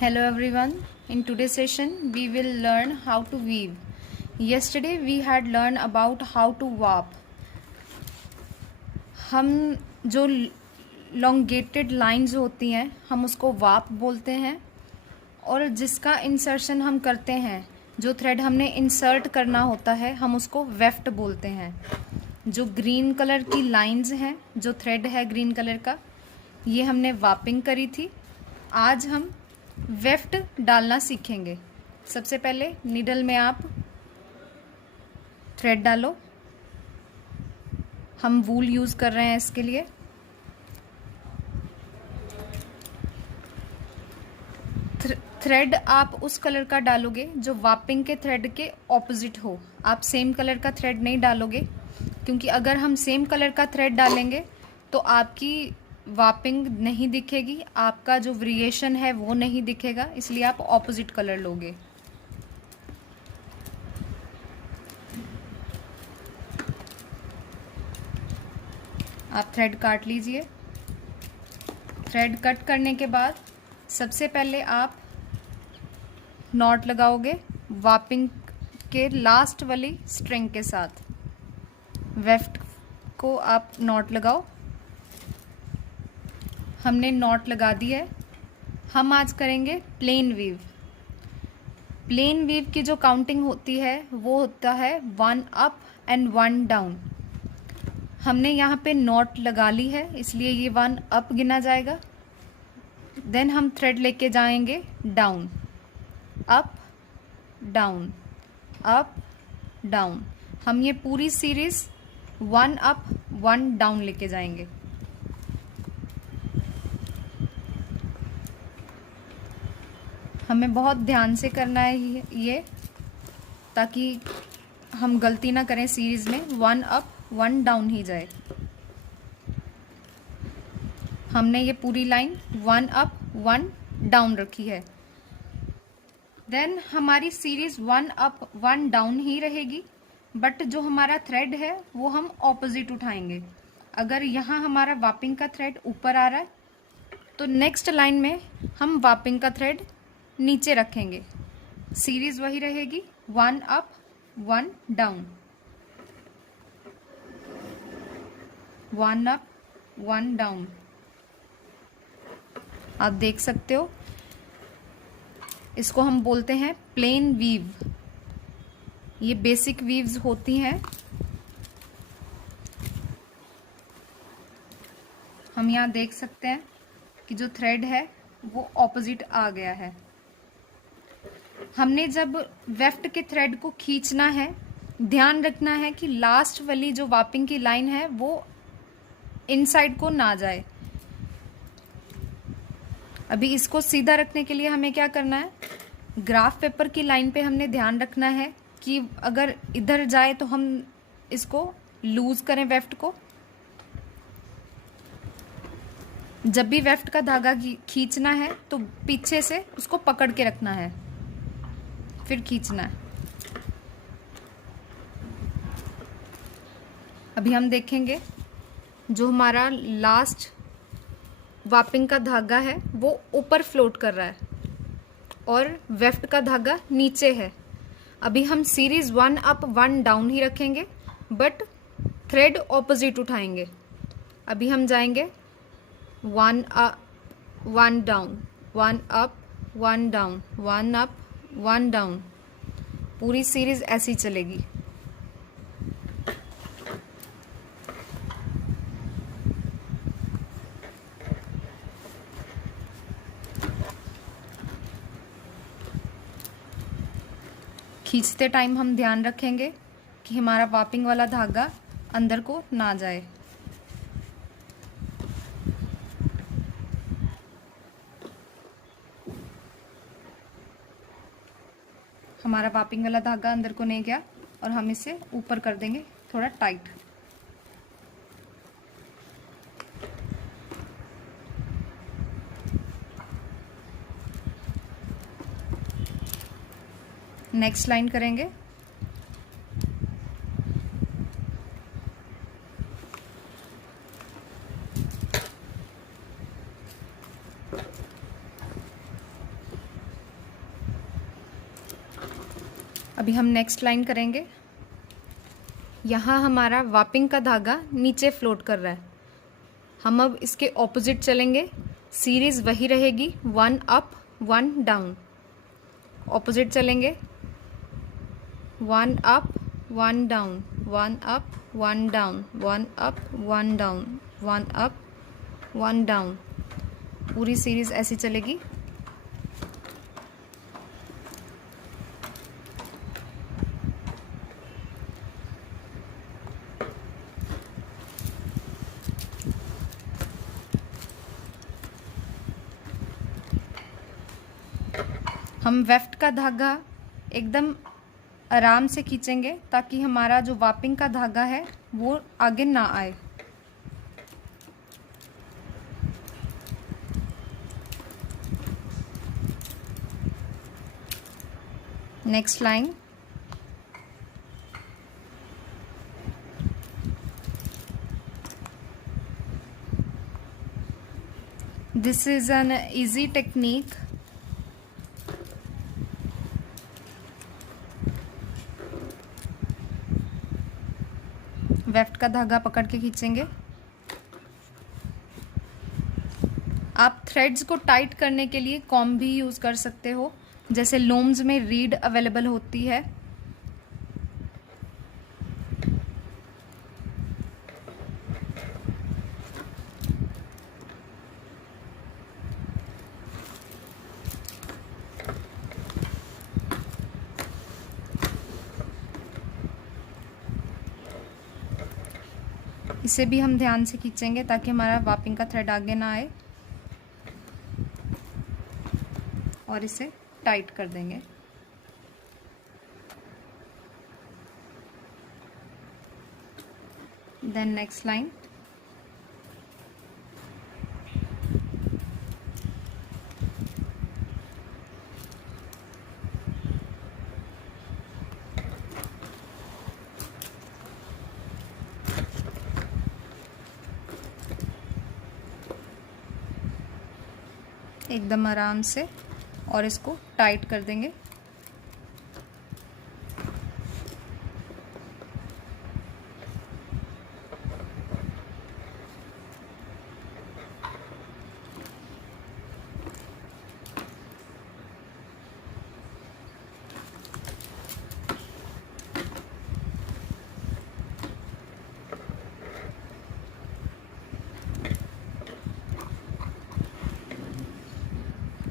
Hello everyone. In today's session we will learn how to weave. Yesterday we had learned about how to warp. हम जो elongated lines होती हैं हम उसको warp बोलते हैं, और जिसका इंसर्शन हम करते हैं, जो थ्रेड हमने इंसर्ट करना होता है, हम उसको वेफ्ट बोलते हैं। जो ग्रीन कलर की लाइंस हैं, जो थ्रेड है ग्रीन कलर का, ये हमने वार्पिंग करी थी। आज हम वेफ्ट डालना सीखेंगे। सबसे पहले नीडल में आप थ्रेड डालो। हम वूल यूज़ कर रहे हैं इसके लिए। थ्रेड आप उस कलर का डालोगे जो वार्पिंग के थ्रेड के ऑपोजिट हो। आप सेम कलर का थ्रेड नहीं डालोगे, क्योंकि अगर हम सेम कलर का थ्रेड डालेंगे तो आपकी वार्पिंग नहीं दिखेगी, आपका जो वेरिएशन है वो नहीं दिखेगा, इसलिए आप ऑपोजिट कलर लोगे। आप थ्रेड काट लीजिए। थ्रेड कट करने के बाद सबसे पहले आप नॉट लगाओगे वार्पिंग के लास्ट वाली स्ट्रिंग के साथ। वेफ्ट को आप नॉट लगाओ। हमने नॉट लगा दी है। हम आज करेंगे प्लेन वीव। प्लेन वीव की जो काउंटिंग होती है वो होता है 1 अप एंड 1 डाउन। हमने यहाँ पे नॉट लगा ली है, इसलिए ये 1 अप गिना जाएगा। देन हम थ्रेड लेके जाएंगे down, up down, up down. हम ये पूरी सीरीज 1 अप 1 डाउन लेके जाएंगे। हमें बहुत ध्यान से करना है ये, ताकि हम गलती ना करें। सीरीज में 1 अप 1 डाउन ही जाए। हमने ये पूरी लाइन 1 अप 1 डाउन रखी है। देन हमारी सीरीज 1 अप 1 डाउन ही रहेगी, बट जो हमारा थ्रेड है वो हम ऑपोजिट उठाएंगे। अगर यहाँ हमारा वार्पिंग का थ्रेड ऊपर आ रहा है तो नेक्स्ट लाइन में हम वार्पिंग का थ्रेड नीचे रखेंगे। सीरीज वही रहेगी 1 अप 1 डाउन, 1 अप 1 डाउन। आप देख सकते हो, इसको हम बोलते हैं प्लेन वीव। ये बेसिक वीव्स होती हैं। हम यहाँ देख सकते हैं कि जो थ्रेड है वो ऑपोजिट आ गया है। हमने जब वेफ्ट के थ्रेड को खींचना है, ध्यान रखना है कि लास्ट वाली जो वार्पिंग की लाइन है वो इनसाइड को ना जाए। अभी इसको सीधा रखने के लिए हमें क्या करना है, ग्राफ पेपर की लाइन पे हमने ध्यान रखना है कि अगर इधर जाए तो हम इसको लूज करें वेफ्ट को। जब भी वेफ्ट का धागा खींचना है तो पीछे से उसको पकड़ के रखना है, फिर खींचना है। अभी हम देखेंगे जो हमारा लास्ट वार्पिंग का धागा है वो ऊपर फ्लोट कर रहा है और वेफ्ट का धागा नीचे है। अभी हम सीरीज 1 अप 1 डाउन ही रखेंगे, बट थ्रेड ऑपोजिट उठाएंगे। अभी हम जाएंगे 1 up 1 down, 1 up 1 down, 1 up 1 down. पूरी सीरीज ऐसी चलेगी। खींचते टाइम हम ध्यान रखेंगे कि हमारा वार्पिंग वाला धागा अंदर को ना जाए। हमारा वार्पिंग वाला धागा अंदर को नहीं गया और हम इसे ऊपर कर देंगे थोड़ा टाइट। नेक्स्ट लाइन करेंगे। अभी हम नेक्स्ट लाइन करेंगे। यहाँ हमारा वापिंग का धागा नीचे फ्लोट कर रहा है, हम अब इसके ऑपोजिट चलेंगे। सीरीज वही रहेगी, 1 अप 1 डाउन। ऑपोजिट चलेंगे, 1 up 1 down, 1 up 1 down, 1 up 1 down, 1 up 1 down. पूरी सीरीज ऐसी चलेगी। हम वेफ्ट का धागा एकदम आराम से खींचेंगे ताकि हमारा जो वापिंग का धागा है वो आगे ना आए। Next line. This is an easy technique. Weft का धागा पकड़ के खींचेंगे। आप थ्रेड्स को टाइट करने के लिए कॉम्ब भी यूज़ कर सकते हो, जैसे लूम्स में रीड अवेलेबल होती है। इसे भी हम ध्यान से खींचेंगे ताकि हमारा वापिंग का थ्रेड आगे ना आए, और इसे टाइट कर देंगे। Then next line. एकदम आराम से, और इसको टाइट कर देंगे।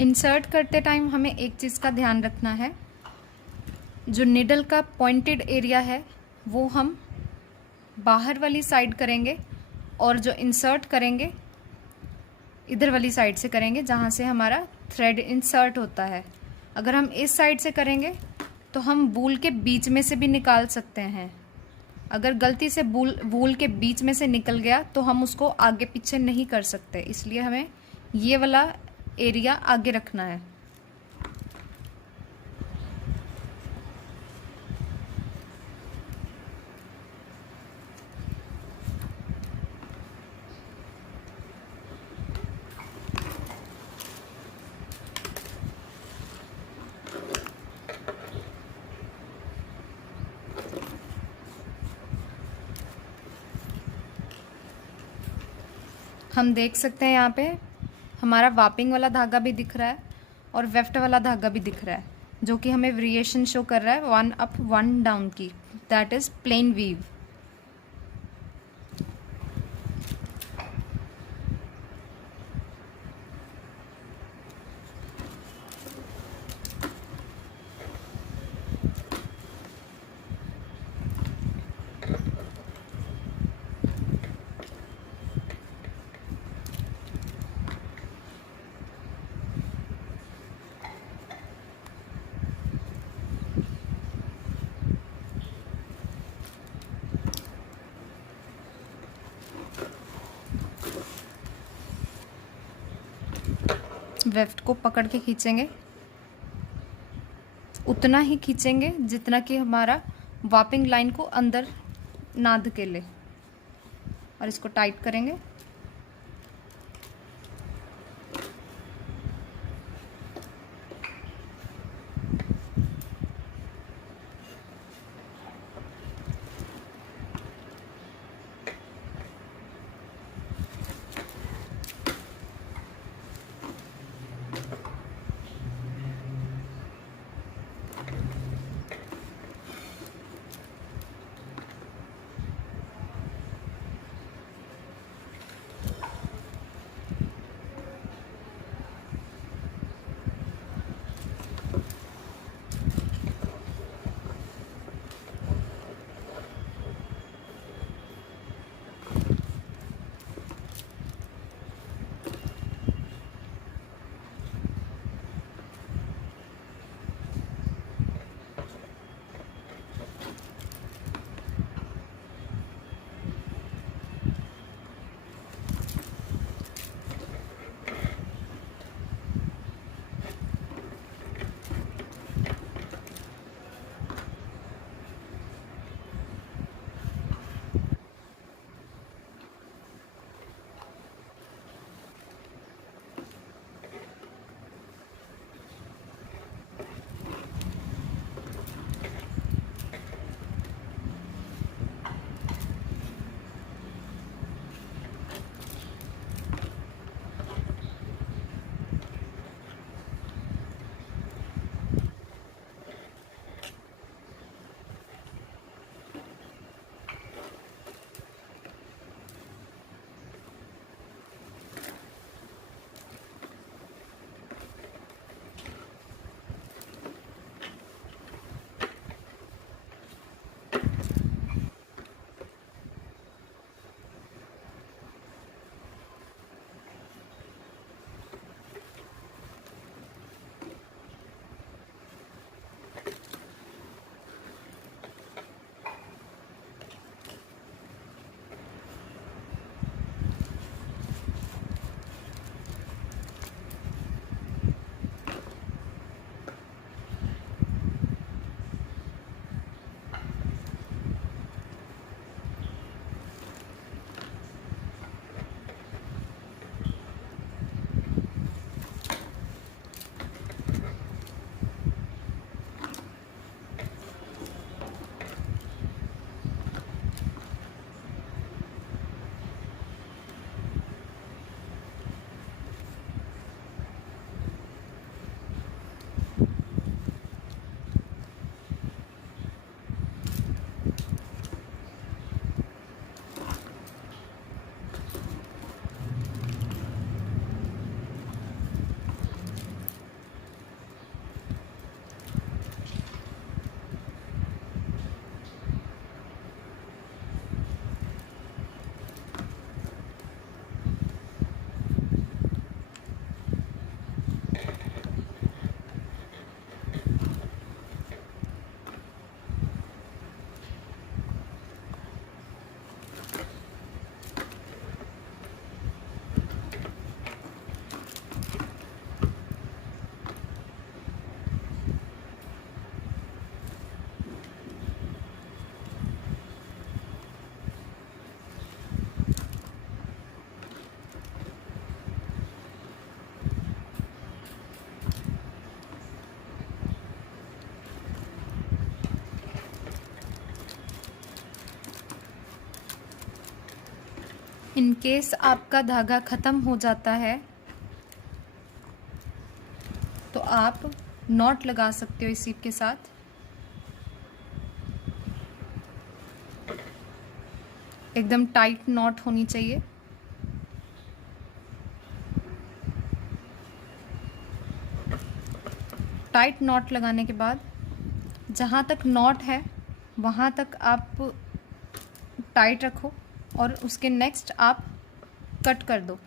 इंसर्ट करते टाइम हमें एक चीज़ का ध्यान रखना है, जो निडल का पॉइंटेड एरिया है वो हम बाहर वाली साइड करेंगे, और जो इंसर्ट करेंगे इधर वाली साइड से करेंगे जहाँ से हमारा थ्रेड इंसर्ट होता है। अगर हम इस साइड से करेंगे तो हम वूल के बीच में से भी निकाल सकते हैं। अगर गलती से वूल के बीच में से निकल गया तो हम उसको आगे पीछे नहीं कर सकते, इसलिए हमें ये वाला एरिया आगे रखना है। हम देख सकते हैं यहाँ पे हमारा वापिंग वाला धागा भी दिख रहा है और वेफ्ट वाला धागा भी दिख रहा है, जो कि हमें वेरिएशन शो कर रहा है 1 अप 1 डाउन की, that is plain weave. Weft को पकड़ के खींचेंगे, उतना ही खींचेंगे जितना कि हमारा वापिंग लाइन को अंदर ना धकेले, और इसको टाइट करेंगे। इन केस आपका धागा ख़त्म हो जाता है तो आप नॉट लगा सकते हो इस सीप के साथ। एकदम टाइट नॉट होनी चाहिए। टाइट नॉट लगाने के बाद जहाँ तक नॉट है वहाँ तक आप टाइट रखो और उसके नेक्स्ट आप कट कर दो।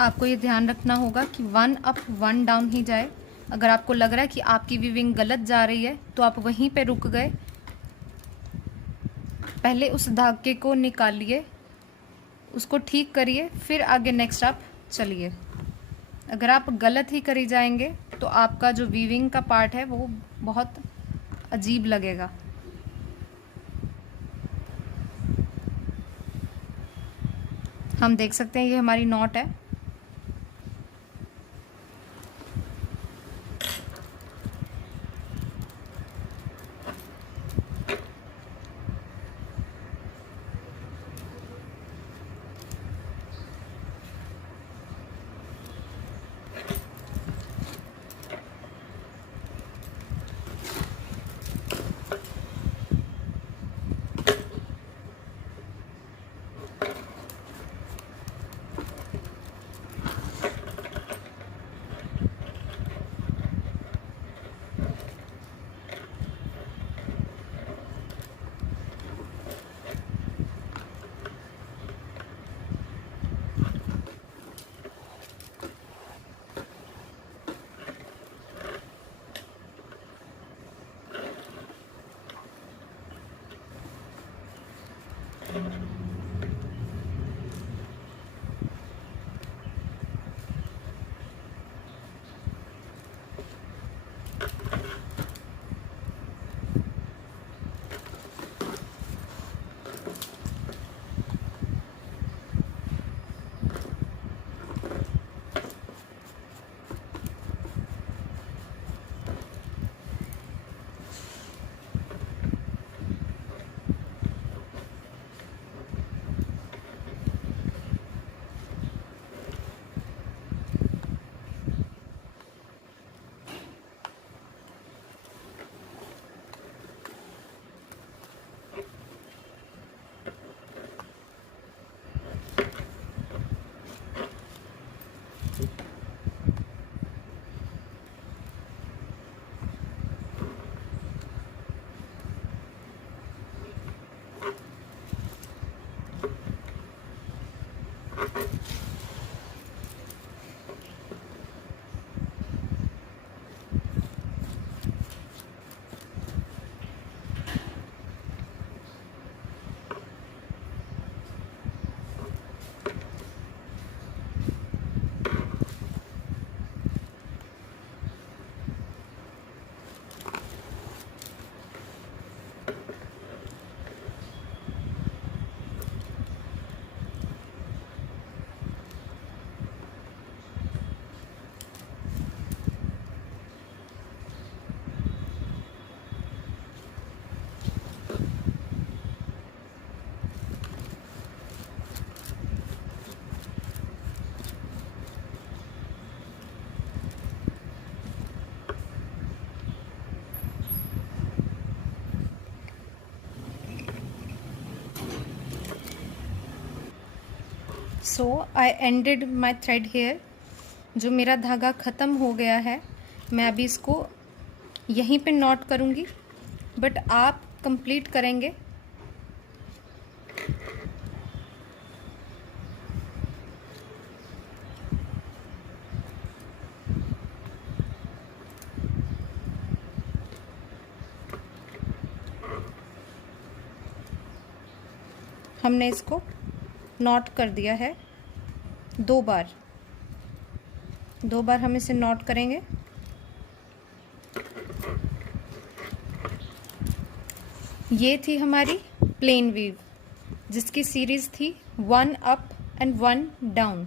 आपको ये ध्यान रखना होगा कि 1 अप 1 डाउन ही जाए। अगर आपको लग रहा है कि आपकी वीविंग गलत जा रही है तो आप वहीं पे रुक गए। पहले उस धागे को निकालिए, उसको ठीक करिए, फिर आगे नेक्स्ट आप चलिए। अगर आप गलत ही करी जाएंगे तो आपका जो वीविंग का पार्ट है वो बहुत अजीब लगेगा। हम देख सकते हैं ये हमारी नॉट है। So I ended my thread here. जो मेरा धागा ख़त्म हो गया है, मैं अभी इसको यहीं पे नॉट करूँगी, बट आप कंप्लीट करेंगे हमने इसको नॉट कर दिया है 2 बार। 2 बार हम इसे नॉट करेंगे। ये थी हमारी प्लेन वीव जिसकी सीरीज थी 1 अप एंड 1 डाउन।